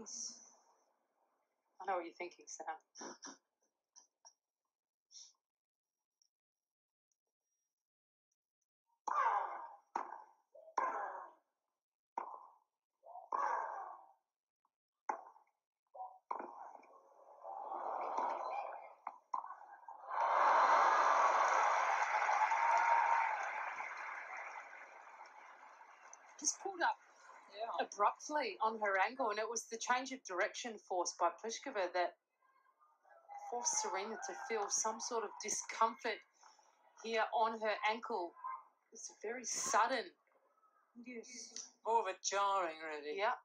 Jeez. I know what you're thinking, Sam. Just pulled up abruptly on her ankle, and it was the change of direction forced by Pliskova that forced Serena to feel some sort of discomfort here on her ankle. It's very sudden. Yes. More of a jarring, really. Yeah.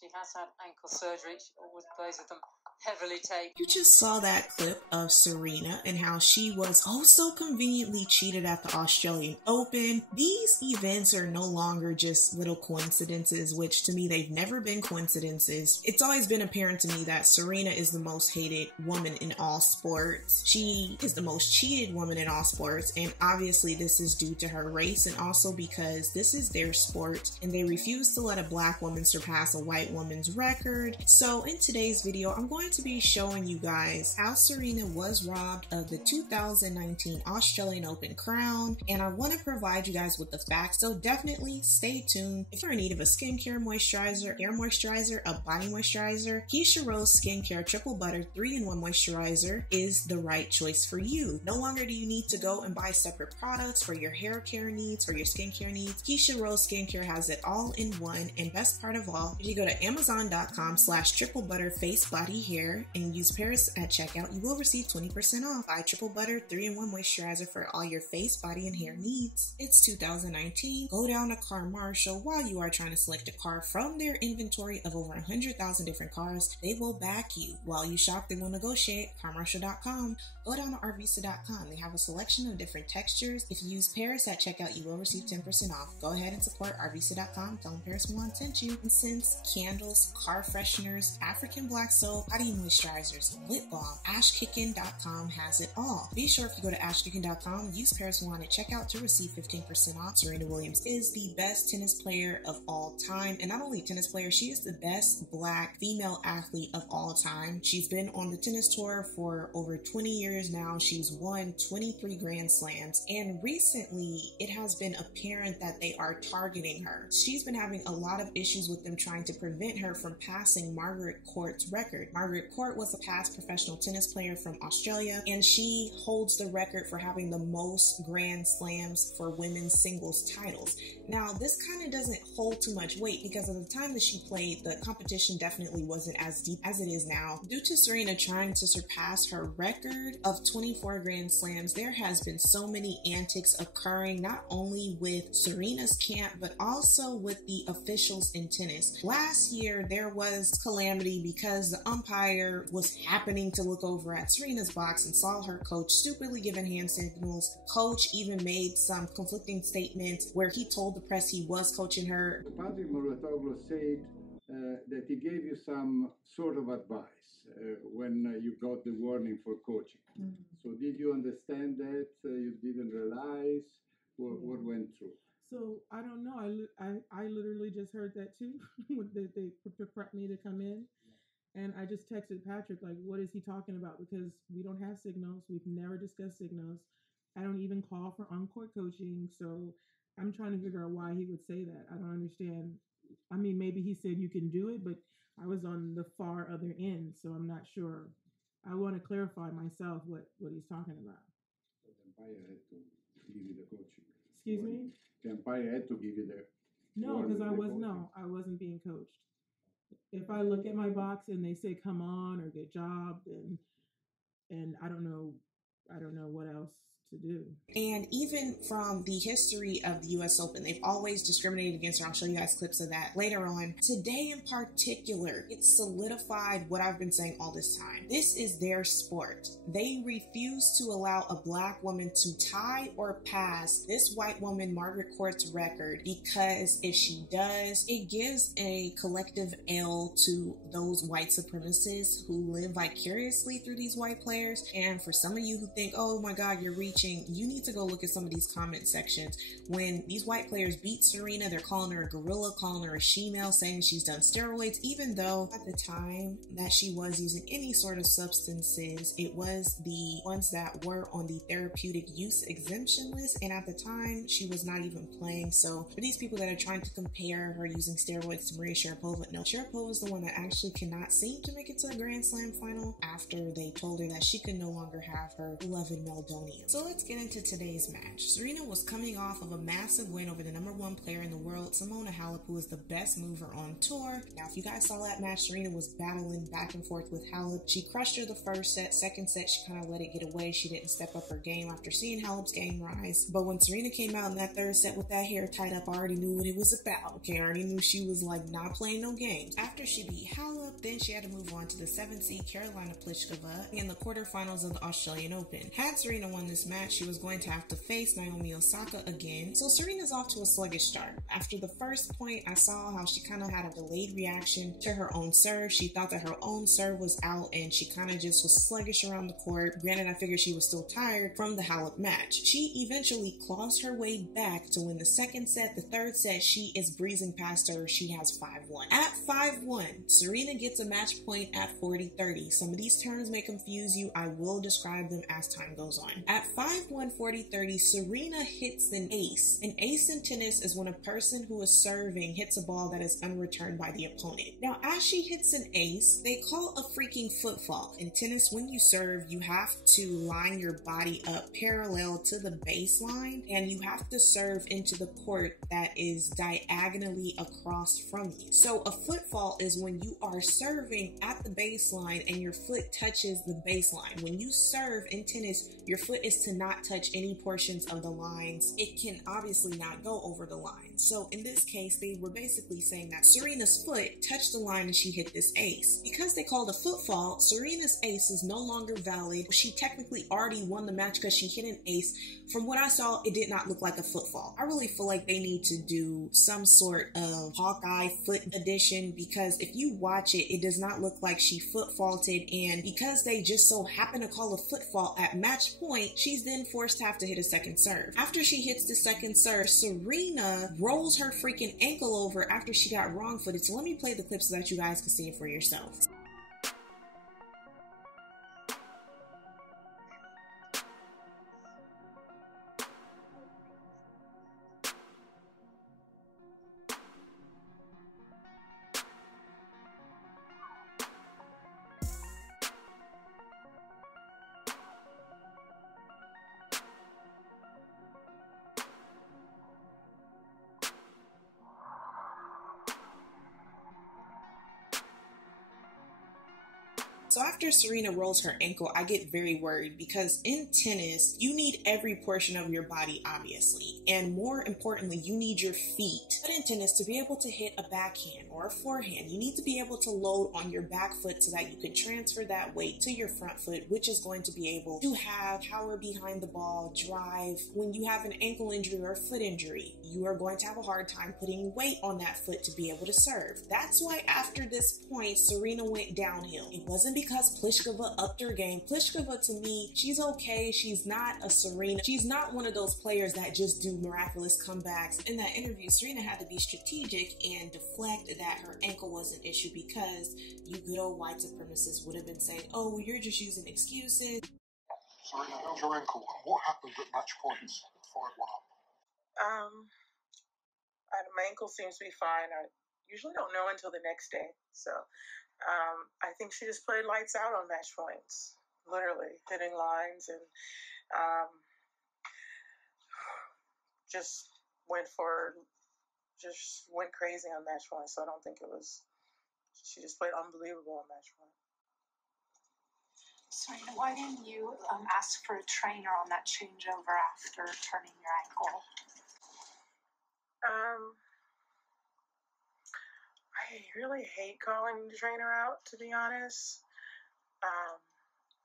She has had ankle surgery. She always plays with them heavily taped. You just saw that clip of Serena and how she was oh so conveniently cheated at the Australian Open. These events are no longer just little coincidences, which to me they've never been coincidences. It's always been apparent to me that Serena is the most hated woman in all sports. She is the most cheated woman in all sports, and obviously this is due to her race and also because this is their sport and they refuse to let a black woman surpass a white woman's record. So in today's video, I'm going to be showing you guys how Serena was robbed of the 2019 Australian Open crown, and I want to provide you guys with the facts, so definitely stay tuned. If you're in need of a skincare moisturizer, hair moisturizer, a body moisturizer, Keisha Rose Skincare Triple Butter 3-in-1 Moisturizer is the right choice for you. No longer do you need to go and buy separate products for your hair care needs, for your skincare needs. Keisha Rose Skincare has it all in one, and best part of all, if you go to Amazon.com/triple butter face body hair and use Paris at checkout, you will receive 20% off. Buy Triple Butter 3-in-1 Moisturizer for all your face, body, and hair needs. It's 2019. Go down to CarMarshal while you are trying to select a car from their inventory of over 100,000 different cars. They will back you. While you shop, they will negotiate. CarMarshal.com. Go down to RVisa.com. They have a selection of different textures. If you use Paris at checkout, you will receive 10% off. Go ahead and support RVisa.com. Tell them Paris Milan sent you. Incense, candles, car fresheners, African black soap, body moisturizers, lip balm. AshKickin.com has it all. Be sure if you go to AshKickin.com, use Paris Milan at checkout to receive 15% off. Serena Williams is the best tennis player of all time, and not only tennis player, she is the best black female athlete of all time. She's been on the tennis tour for over 20 years now. She's won 23 Grand Slams, and recently it has been apparent that they are targeting her. She's been having a lot of issues with them trying to prevent her from passing Margaret Court's record. Margaret Court was a past professional tennis player from Australia, and she holds the record for having the most Grand Slams for women's singles titles. Now, this kind of doesn't hold too much weight because at the time that she played, the competition definitely wasn't as deep as it is now. Due to Serena trying to surpass her record of 24 Grand Slams, there has been so many antics occurring, not only with Serena's camp, but also with the officials in tennis. Last year, there was calamity because the umpire was happening to look over at Serena's box and saw her coach stupidly giving hand signals. Coach even made some conflicting statements where he told the press he was coaching her. Patrick Mouratoglou said that he gave you some sort of advice when you got the warning for coaching. So did you understand that? You didn't realize what went through? So I don't know. I literally just heard that too. They prepped me to come in. And I just texted Patrick, like, what is he talking about? Because we don't have signals. We've never discussed signals. I don't even call for on-court coaching. So I'm trying to figure out why he would say that. I don't understand. I mean, maybe he said you can do it, but I was on the far other end, so I'm not sure. I want to clarify myself what he's talking about. So the umpire had to give you the coaching. Excuse me? The umpire had to give you the... No, because I wasn't being coached. If I look at my box and they say come on or good job, and I don't know what else to do. And even from the history of the US Open, they've always discriminated against her. I'll show you guys clips of that later on. Today in particular, it solidified what I've been saying all this time. This is their sport. They refuse to allow a black woman to tie or pass this white woman, Margaret Court's record, because if she does, it gives a collective L to those white supremacists who live vicariously through these white players. And for some of you who think, oh my God, you're reaching, watching, you need to go look at some of these comment sections. When these white players beat Serena, they're calling her a gorilla, calling her a she-male, saying she's done steroids, even though at the time that she was using any sort of substances, it was the ones that were on the therapeutic use exemption list, and at the time she was not even playing. So for these people that are trying to compare her using steroids to Maria Sharapova, no, Sharapova is the one that actually cannot seem to make it to the Grand Slam final after they told her that she could no longer have her beloved Meldonium. So let's get into today's match. Serena was coming off of a massive win over the #1 player in the world, Simona Halep, who is the best mover on tour. Now, if you guys saw that match, Serena was battling back and forth with Halep. She crushed her the first set. Second set, she kind of let it get away. She didn't step up her game after seeing Halep's game rise. But when Serena came out in that third set with that hair tied up, I already knew what it was about. Okay, I already knew she was like not playing no games. After she beat Halep, then she had to move on to the 7th seed Carolina Pliskova in the quarterfinals of the Australian Open. Had Serena won this match, she was going to have to face Naomi Osaka again. So Serena's off to a sluggish start. After the first point, I saw how she kind of had a delayed reaction to her own serve. She thought that her own serve was out and she kind of just was sluggish around the court. Granted, I figured she was still tired from the Halep match. She eventually clawed her way back to win the second set. The third set, she is breezing past her. She has 5-1. At 5-1, Serena gets a match point at 40-30. Some of these terms may confuse you. I will describe them as time goes on. At 5-1, 40-30, Serena hits an ace. An ace in tennis is when a person who is serving hits a ball that is unreturned by the opponent. Now, as she hits an ace, they call a freaking footfall. In tennis, when you serve, you have to line your body up parallel to the baseline, and you have to serve into the court that is diagonally across from you. So a footfall is when you are serving at the baseline and your foot touches the baseline. When you serve in tennis, your foot is to not touch any portions of the lines. It can obviously not go over the line. So in this case, they were basically saying that Serena's foot touched the line and she hit this ace. Because they called a footfall, Serena's ace is no longer valid. She technically already won the match because she hit an ace. From what I saw, it did not look like a footfall. I really feel like they need to do some sort of Hawkeye foot edition, because if you watch it, it does not look like she foot faulted, and because they just so happen to call a footfall at match point, she's then forced to have to hit a second serve. After she hits the second serve, Serena rolls her freaking ankle over after she got wrong-footed. So let me play the clip so that you guys can see it for yourselves. So after Serena rolls her ankle, I get very worried, because in tennis, you need every portion of your body, obviously. And more importantly, you need your feet. But in tennis, to be able to hit a backhand or a forehand, you need to be able to load on your back foot so that you can transfer that weight to your front foot, which is going to be able to have power behind the ball, drive. When you have an ankle injury or a foot injury, you are going to have a hard time putting weight on that foot to be able to serve. That's why after this point, Serena went downhill. It wasn't because Pliskova upped her game. Pliskova, to me, she's okay. She's not a Serena. She's not one of those players that just do miraculous comebacks. In that interview, Serena had to be strategic and deflect that her ankle was an issue, because you good old white supremacists would have been saying, oh, well, you're just using excuses. Serena, how's your ankle? What happened at match points? 5-1 up. My ankle seems to be fine. I usually don't know until the next day. So I think she just played lights out on match points, literally hitting lines, and just went crazy on match point. So I don't think it was, she just played unbelievable on match point. Serena, why didn't you ask for a trainer on that changeover after turning your ankle? I really hate calling the trainer out, to be honest.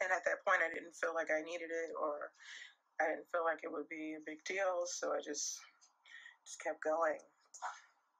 And at that point, I didn't feel like I needed it, or I didn't feel like it would be a big deal. So I just kept going.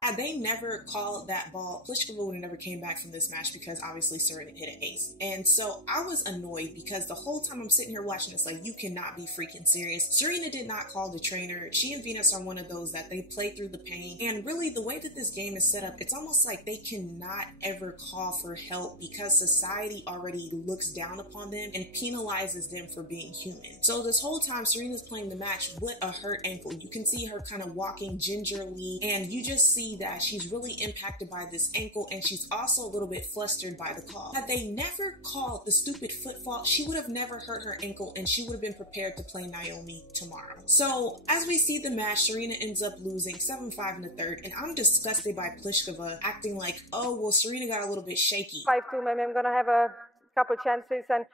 Had they never called that ball, Pliskova would have never came back from this match because obviously Serena hit an ace. And so I was annoyed because the whole time I'm sitting here watching this, like, you cannot be freaking serious. Serena did not call the trainer. She and Venus are one of those that they play through the pain. And really, the way that this game is set up, it's almost like they cannot ever call for help because society already looks down upon them and penalizes them for being human. So this whole time, Serena's playing the match with a hurt ankle. You can see her kind of walking gingerly, and you just see that she's really impacted by this ankle, and she's also a little bit flustered by the call. Had they never called the stupid foot fault, she would have never hurt her ankle, and she would have been prepared to play Naomi tomorrow. So as we see the match, Serena ends up losing 7-5 in the third, and I'm disgusted by Pliskova acting like, oh, well, Serena got a little bit shaky. 5-2, maybe I'm gonna have a couple chances, and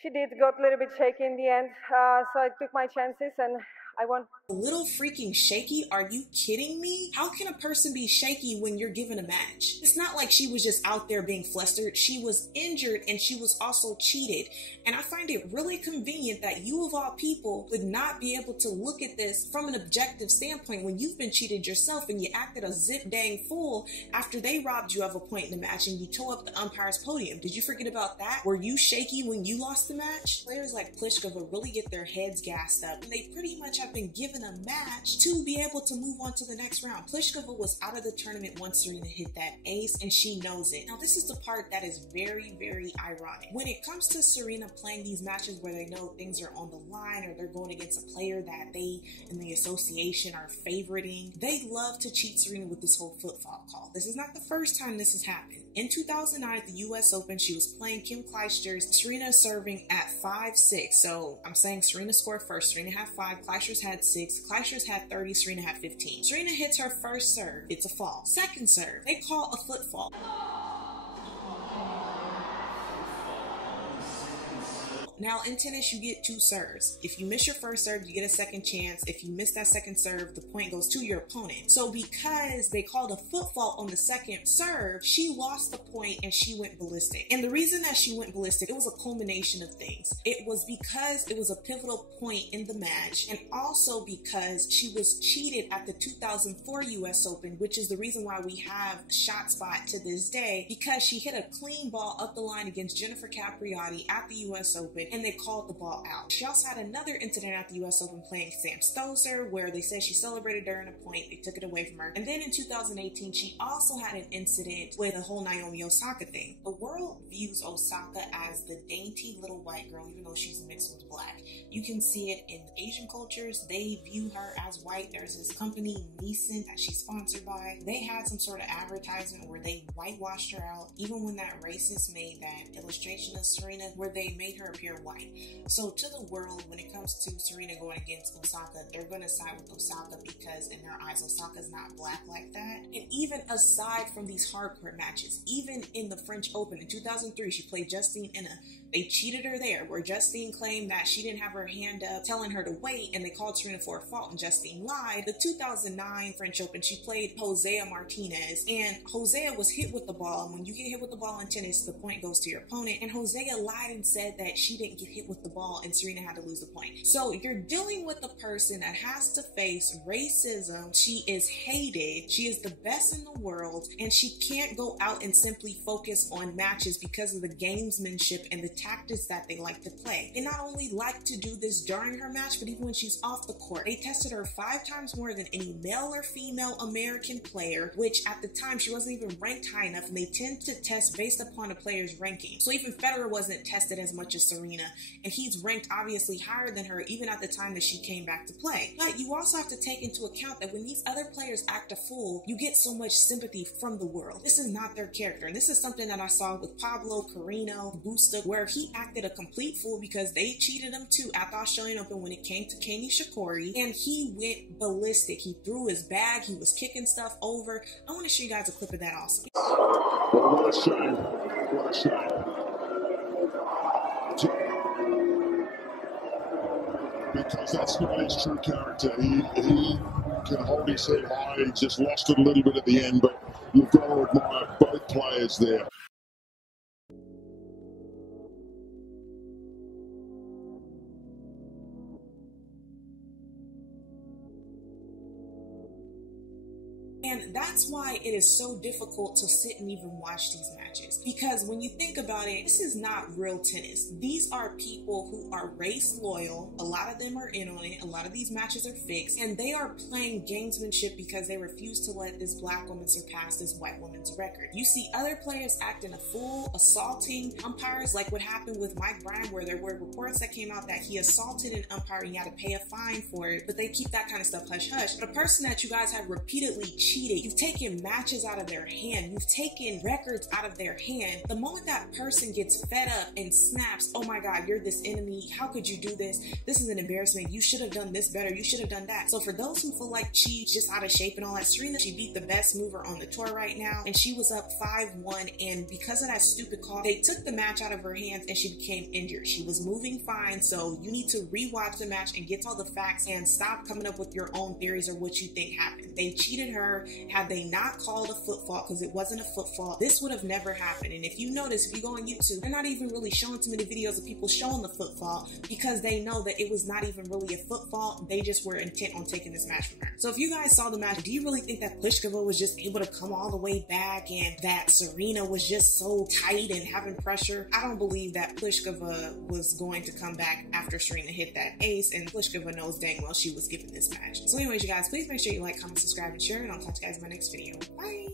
she did got a little bit shaky in the end, so I took my chances and I won. A little freaking shaky? Are you kidding me? How can a person be shaky when you're given a match? It's not like she was just out there being flustered. She was injured and she was also cheated. And I find it really convenient that you of all people would not be able to look at this from an objective standpoint when you've been cheated yourself and you acted a zip dang fool after they robbed you of a point in the match and you tore up the umpire's podium. Did you forget about that? Were you shaky when you lost the match? Players like Pliskova really get their heads gassed up, and they pretty much have been given a match to be able to move on to the next round. Pliskova was out of the tournament once Serena hit that ace, and she knows it. Now, this is the part that is very, very ironic. When it comes to Serena playing these matches where they know things are on the line or they're going against a player that they and the association are favoriting, they love to cheat Serena with this whole foot fault call. This is not the first time this has happened. In 2009 at the US Open, she was playing Kim Clijsters, Serena serving at 5-6. So I'm saying Serena scored first. Serena had 5, Clijsters had 6, Clijsters had 30, Serena had 15. Serena hits her first serve. It's a fall. Second serve, they call a foot fault. Now, in tennis, you get 2 serves. If you miss your first serve, you get a second chance. If you miss that second serve, the point goes to your opponent. So because they called a foot fault on the second serve, she lost the point and she went ballistic. And the reason that she went ballistic, it was a culmination of things. It was because it was a pivotal point in the match, and also because she was cheated at the 2004 US Open, which is the reason why we have Shot Spot to this day, because she hit a clean ball up the line against Jennifer Capriati at the US Open, and they called the ball out. She also had another incident at the US Open playing Sam Stosur, where they said she celebrated during a point, they took it away from her. And then in 2018, she also had an incident with the whole Naomi Osaka thing. The world views Osaka as the dainty little white girl, even though she's mixed with black. You can see it in Asian cultures. They view her as white. There's this company, Nissan, that she's sponsored by. They had some sort of advertisement where they whitewashed her out, even when that racist made that illustration of Serena where they made her appear white. So to the world, when it comes to Serena going against Osaka, they're going to side with Osaka because in their eyes, Osaka's not black like that. And even aside from these hardcore matches, even in the French Open in 2003, she played Justine Henin. They cheated her there, where Justine claimed that she didn't have her hand up, telling her to wait, and they called Serena for a fault, and Justine lied. The 2009 French Open, she played Hosea Martinez, and Hosea was hit with the ball. And when you get hit with the ball in tennis, the point goes to your opponent, and Hosea lied and said that she didn't get hit with the ball, and Serena had to lose the point. So you're dealing with a person that has to face racism. She is hated. She is the best in the world, and she can't go out and simply focus on matches because of the gamesmanship and the tactics that they like to play. They not only like to do this during her match, but even when she's off the court. They tested her 5 times more than any male or female American player, which at the time she wasn't even ranked high enough, and they tend to test based upon a player's ranking. So even Federer wasn't tested as much as Serena, and he's ranked obviously higher than her even at the time that she came back to play. But you also have to take into account that when these other players act a fool, you get so much sympathy from the world. This is not their character, and this is something that I saw with Pablo Carreño Busta, where he acted a complete fool because they cheated him too at the Australian Open when it came to Kei Nishikori, and he went ballistic. He threw his bag, he was kicking stuff over. I want to show you guys a clip of that also. Well, what a shame. What a shame. Because that's not his true character. He can hold his head high. He just lost it a little bit at the end, but you've got to admire both players there. And that's why it is so difficult to sit and even watch these matches. Because when you think about it, this is not real tennis. These are people who are race loyal. A lot of them are in on it. A lot of these matches are fixed. And they are playing gamesmanship because they refuse to let this black woman surpass this white woman's record. You see other players acting a fool, assaulting umpires, like what happened with Mike Brown, where there were reports that came out that he assaulted an umpire and he had to pay a fine for it, but they keep that kind of stuff hush-hush. But a person that you guys have repeatedly cheated, you've taken matches out of their hand, you've taken records out of their hand, the moment that person gets fed up and snaps, oh my God, you're this enemy, how could you do this? This is an embarrassment, you should have done this better, you should have done that. So for those who feel like she's just out of shape and all that, Serena, she beat the best mover on the tour right now, and she was up 5-1, and because of that stupid call, they took the match out of her hands and she became injured. She was moving fine, so you need to rewatch the match and get all the facts and stop coming up with your own theories or what you think happened. They cheated her. Had they not called a foot fault, because it wasn't a foot fault, this would have never happened. And if you notice, if you go on YouTube, they're not even really showing too many videos of people showing the foot fault because they know that it was not even really a foot fault. They just were intent on taking this match from her. So if you guys saw the match, do you really think that Pliskova was just able to come all the way back and that Serena was just so tight and having pressure? I don't believe that Pliskova was going to come back after Serena hit that ace, and Pliskova knows dang well she was given this match. So anyways, you guys, please make sure you like, comment, subscribe, and share, and I'll talk to you guys in my next video. Bye!